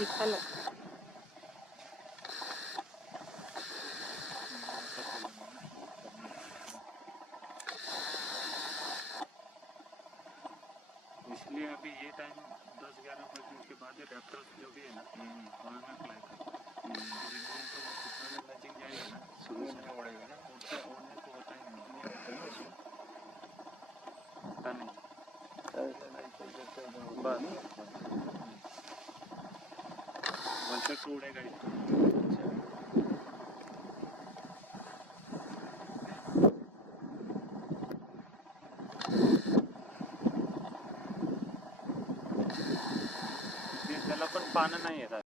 निघालं. इसलिए अभी ये टाइम 10-11 बजे के बाद रैप्टर्स जो भी है ना और में फ्लाई करता है। कितना भी मैचिंग जाएगा ना सुबह में उड़ेगा ना, उड़ने को होता ही नहीं होता नहीं। बस वैसे तो उड़ेगा ही। त्याला पण पानं नाही येतात.